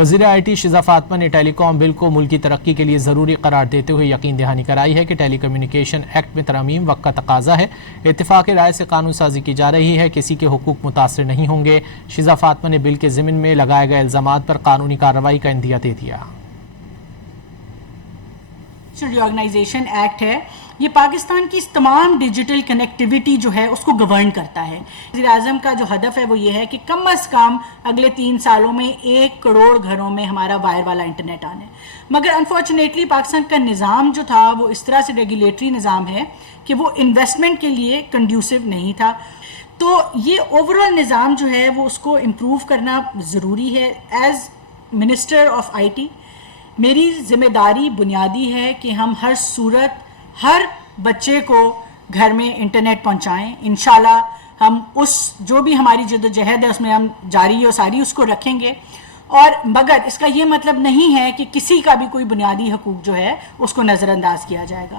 وزیر I T Shiza Fatima نے ٹیلی کام بل کو ملکی ترقی کے لیے ضروری قرار دیتے ہوئے یقین دہانی کرائی ہے کہ ٹیلی کمیونیکیشن ایکٹ میں ترامیم وقت کا تقاضا ہے۔ اتفاق رائے سے قانون سازی کی جا رہی ہے، کسی کے حقوق متاثر نہیں ہوں گے۔ شیزہ فاطمہ نے بل کے ضمن میں لگائے گئے الزامات پر قانونی کارروائی کا عندیہ دے دیا۔ ری آرگنائزیشن ایکٹ ہے، یہ پاکستان کی تمام ڈیجیٹل کنیکٹیویٹی جو ہے اس کو گورن کرتا ہے۔ وزیر اعظم کا جو ہدف ہے وہ یہ ہے کہ کم از کم اگلے 3 سالوں میں 1 کروڑ گھروں میں ہمارا وائر والا انٹرنیٹ آنا ہے۔ مگر انفارچونیٹلی پاکستان کا نظام جو تھا وہ اس طرح سے ریگولیٹری نظام ہے کہ وہ انویسٹمنٹ کے لیے کنڈیوسیو نہیں تھا، تو یہ اوورآل نظام جو ہے وہ اس کو امپروو کرنا ضروری ہے۔ As minister of I T میری ذمہ داری بنیادی ہے کہ ہم ہر صورت ہر بچے کو گھر میں انٹرنیٹ پہنچائیں۔ انشاءاللہ ہم اس جو بھی ہماری جدوجہد ہے اس میں ہم جاری و ساری اس کو رکھیں گے، اور مگر اس کا یہ مطلب نہیں ہے کہ کسی کا بھی کوئی بنیادی حقوق جو ہے اس کو نظر انداز کیا جائے گا۔